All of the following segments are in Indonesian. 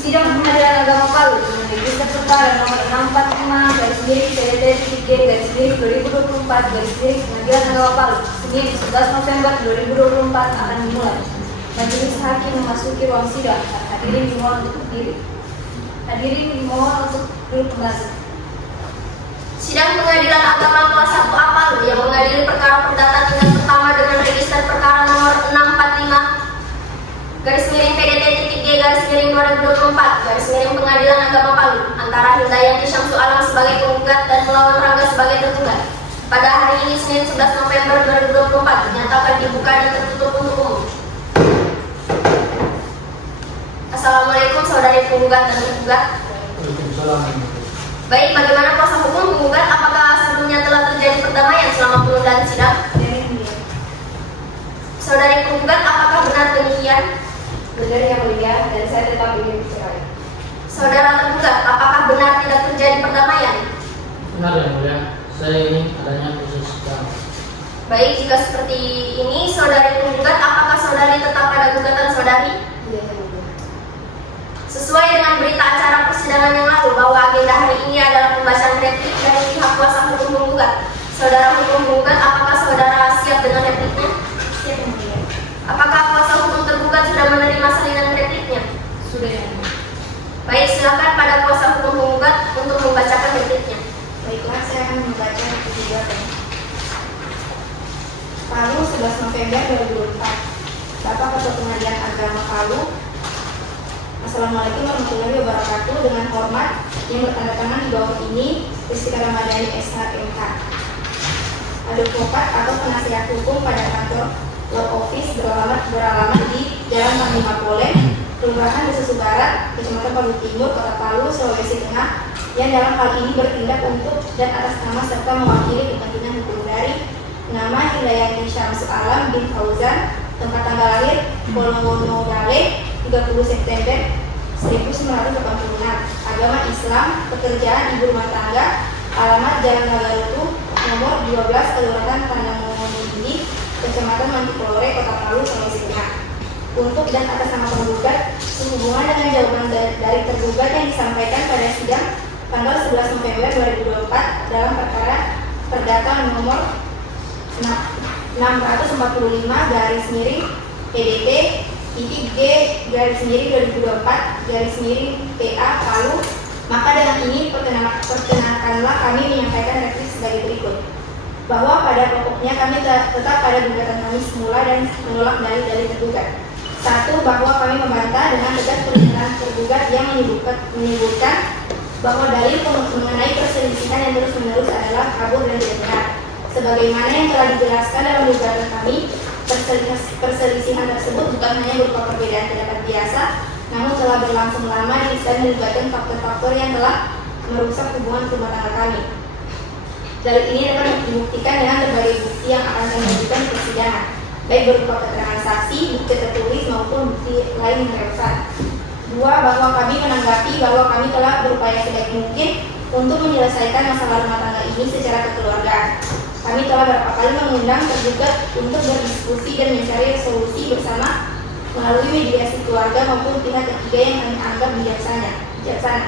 Sidang Pengadilan Agama Palu dengan register perkara nomor 645 garis miring PDT-G garis miring 2024 garis miring Pengadilan Agama Palu Senin 11 November 2024 akan dimulai. Majelis Hakim memasuki ruang sidang. Hadirin dimohon untuk berdiri. Hadirin dimohon untuk duduk kembali. Sidang Pengadilan Agama Kelas 1A Palu yang mengadili perkara perdata tingkat pertama dengan register perkara nomor 645 garis miring PDT-G garis miring 2024 garis miring Pengadilan Agama Palu antara Hindayanti Syamsul Alam sebagai penggugat dan melawan Rangga sebagai tergugat pada hari ini Senin 11 November 2024 dinyatakan dibuka dan tertutup untuk umum. Assalamualaikum saudari penggugat dan tergugat. Waalaikumsalam. Baik, bagaimana kuasa hukum penggugat? Apakah sebelumnya telah terjadi perdamaian selama penundaan sidang? Saudari penggugat, apakah benar demikian? Benar yang mulia, dan saya tetap ingin bercerai. Saudara tergugat, apakah benar tidak terjadi perdamaian? Benar yang mulia, saya ingin adanya proses sidang. Baik, jika seperti ini, saudari penggugat, apakah saudari tetap pada gugatan saudari? Iya, yang mulia. Sesuai dengan berita acara persidangan yang lalu bahwa agenda hari ini adalah pembacaan replik dari pihak kuasa hukum penggugat. Saudara hukum penggugat, apakah saudara siap dengan repliknya? Siap yang mulia. Apakah kuasa hukum tergugat sudah menerima salinan repliknya? Sudah yang mulia. Baik, silakan pada kuasa hukum penggugat untuk membacakan repliknya. Baiklah, saya akan membaca gugatan. Palu 11 November 2024. Bapak Ketua Pengadilan Agama Palu. Assalamualaikum warahmatullahi wabarakatuh. Dengan hormat yang bertanda tangan di bawah ini, Rizky Ramadhani SHMK, advokat atau penasihat hukum pada kantor Law Office beralamat di Jalan Panglima Polen, Kelurahan Desusu Barat, Kecamatan Palu Timur, Kota Palu, Sulawesi Tengah, yang dalam hal ini bertindak untuk dan atas nama serta mewakili kepentingan hukum dari nama Hindayanti Syamsul Alam bin Fauzan, tempat tanggal lahir Polongonogale 30 September 1986, agama Islam, pekerjaan ibu rumah tangga, alamat Jalan Nagarutu nomor 12 Kelurahan Tanamongoni, Kecamatan Mantipolore, Kota Palu, Sulawesi Tengah. Untuk dan atas nama penggugat, sehubungan dengan jawaban dari tergugat yang disampaikan pada sidang tanggal 11 November 2024 dalam perkara perdata nomor 645 garis miring PDT G garis miring 2024 garis miring PA Palu, maka dengan ini perkenankanlah kami menyampaikan replik sebagai berikut. Bahwa pada pokoknya kami tetap pada gugatan kami semula dan menolak dalil tergugat. 1. Bahwa kami membantah dengan tegas pernyataan tergugat yang menyebutkan bahwa dalil mengenai perselisihan yang terus-menerus adalah kabur dan tidak benar. Sebagaimana yang telah dijelaskan dalam gugatan kami, perselisihan tersebut bukan hanya berupa perbedaan pendapat biasa, namun telah berlangsung lama dan melibatkan faktor-faktor yang telah merusak hubungan rumah tangga kami. Dalil ini dapat dibuktikan dengan berbagai bukti yang akan kami ajukan di persidangan, baik berupa keterangan saksi, bukti tertulis maupun bukti lain yang relevan. 2. Bahwa kami menanggapi bahwa kami telah berupaya sebaik mungkin untuk menyelesaikan masalah rumah tangga ini secara kekeluargaan. Kami telah beberapa kali mengundang tergugat untuk berdiskusi dan mencari solusi bersama melalui mediasi keluarga maupun pihak ketiga yang kami anggap bijaksana.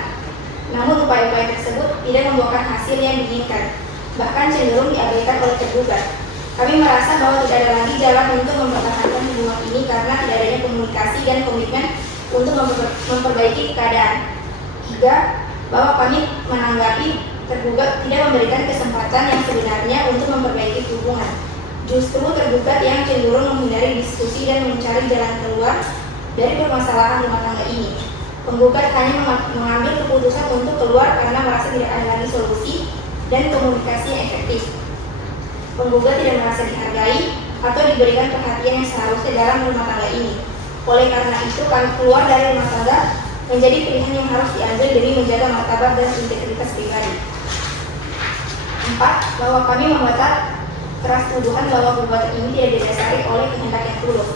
Namun upaya-upaya tersebut tidak membuahkan hasil yang diinginkan, bahkan cenderung diabaikan oleh tergugat. Kami merasa bahwa tidak ada lagi jalan untuk mempertahankan hubungan ini karena tidak adanya komunikasi dan komitmen untuk memperbaiki keadaan. 3. Bahwa kami menanggapi tergugat tidak memberikan kesempatan yang sebenarnya untuk memperbaiki hubungan. Justru tergugat yang cenderung menghindari diskusi dan mencari jalan keluar dari permasalahan rumah tangga ini. Penggugat hanya mengambil keputusan untuk keluar karena merasa tidak ada lagi solusi dan komunikasi yang efektif. Penggugat tidak merasa dihargai atau diberikan perhatian yang seharusnya dalam rumah tangga ini. Oleh karena itu, kami keluar dari rumah tangga menjadi pilihan yang harus diambil demi menjaga martabat dan integritas pribadi. 4. Bahwa kami membantah keras tuduhan bahwa gugatan ini tidak didasari oleh kehendak yang tulus.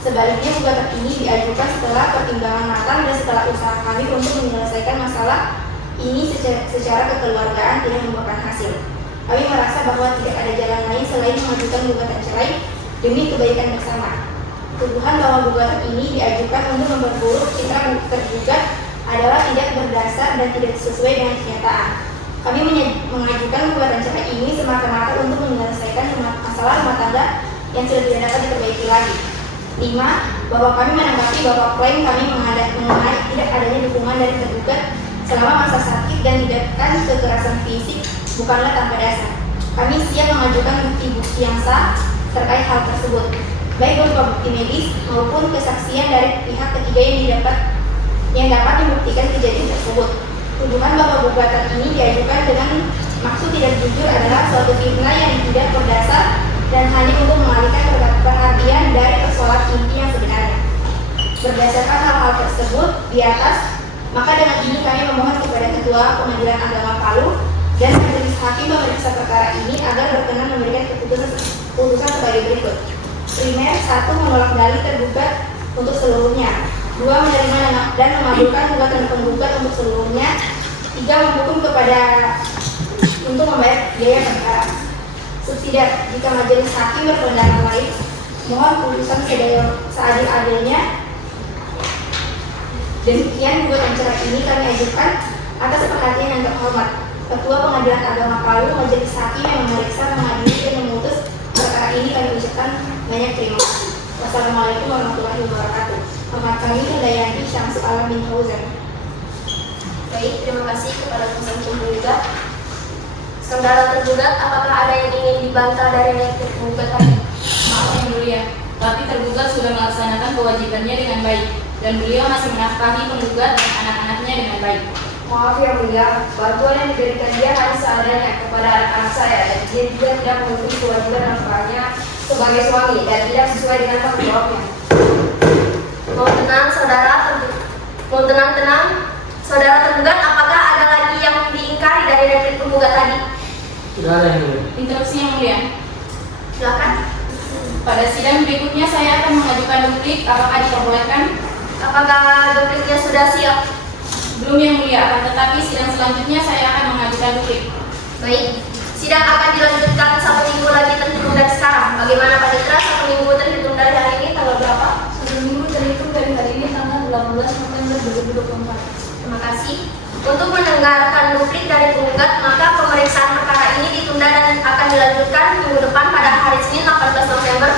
Sebaliknya, gugatan ini diajukan setelah pertimbangan matang dan setelah usaha kami untuk menyelesaikan masalah ini secara kekeluargaan tidak membuahkan hasil. Kami merasa bahwa tidak ada jalan lain selain mengajukan gugatan cerai demi kebaikan bersama. Tuduhan bahwa gugatan ini diajukan untuk memperburuk citra tergugat adalah tidak berdasar dan tidak sesuai dengan kenyataan. Kami mengajukan gugatan cerai ini semata-mata untuk menyelesaikan masalah rumah tangga yang sudah tidak dapat diperbaiki lagi. 5. Bahwa kami menanggapi bahwa klaim kami mengenai tidak adanya dukungan dari tergugat selama masa sakit dan tindakan kekerasan fisik bukanlah tanpa dasar. Kami siap mengajukan bukti-bukti yang sah terkait hal tersebut, baik berupa bukti medis maupun kesaksian dari pihak ketiga yang dapat membuktikan kejadian tersebut. Tuduhan bahwa gugatan ini diajukan dengan maksud tidak jujur adalah suatu fitnah yang tidak berdasar dan hanya untuk mengalihkan perhatian dari persoalan inti yang sebenarnya. Berdasarkan hal-hal tersebut di atas, maka dengan ini kami memohon kepada Ketua Pengadilan Agama Palu dan Majelis Hakim memeriksa perkara ini agar berkenan memberikan keputusan sebagai berikut. Primer, 1. Menolak dalih tergugat untuk seluruhnya. 2. Menerima dan mengabulkan gugatan penggugat untuk seluruhnya. 3. Menghukum untuk membayar biaya perkara. Subsidiar, jika majelis hakim berpendapat lain, mohon putusan seadil-adilnya. Demikian gugatan cerai ini kami ajukan atas perhatian yang terhormat Ketua Pengadilan Agama Palu, majelis hakim yang memeriksa, mengadili dan memutus perkara ini. Kami ucapkan banyak terima kasih. Wassalamualaikum warahmatullahi wabarakatuh. Hormat kami Dayanti Syamsul Alam bin Fauzan. Baik, terima kasih kepada kuasa hukum penggugat. Saudara tergugat, apakah ada yang ingin dibantah dari tergugat tadi? Maaf yang mulia, tapi tergugat sudah melaksanakan kewajibannya dengan baik dan beliau masih menafkahi penggugat dan anak-anaknya dengan baik. Maaf yang mulia, bantuan yang diberikan dia hanya seadanya kepada anak-anak saya dan dia juga tidak memenuhi kewajiban nafkahnya sebagai suami dan tidak sesuai dengan tanggung jawabnya. Mohon tenang, saudara tergugat, apakah ada lagi yang diingkari dari replik penggugat tadi? Tidak ada yang mulia. Interupsi yang mulia. Silakan. Pada sidang berikutnya saya akan mengajukan duplik, apakah diperbolehkan? Apakah dupliknya sudah siap? Belum yang mulia, akan tetapi sidang selanjutnya saya akan mengajukan duplik. Baik, sidang akan dilanjutkan 1 minggu lagi terhitung dari sekarang. Bagaimana Pak Ditra, 1 minggu terhitung dari hari ini tanggal berapa? 1 minggu terhitung dari hari ini tanggal 18 November 2024. Terima kasih. Untuk mendengarkan duplik dari penggugat, maka pemeriksaan perkara ini ditunda dan akan dilanjutkan minggu depan pada hari Senin 18 November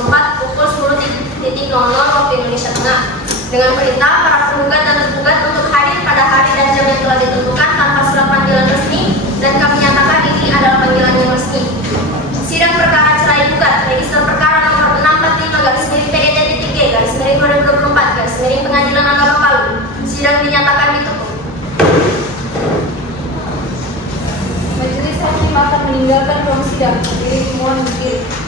2024 pukul 10.00 waktu Indonesia Tengah. Dengan perintah para penggugat dan tergugat untuk hadir pada hari dan jam yang telah ditentukan tanpa surat panggilan resmi, dan kami nyatakan ini adalah panggilan yang resmi. Sidang perkara cerai gugat register perkara nomor 645/PDT.G/2024 Pengadilan Agama Palu. Sidang dinyatakan ditutup. Majelis hakim akan meninggalkan ruang sidang. Diri mohon berdiri.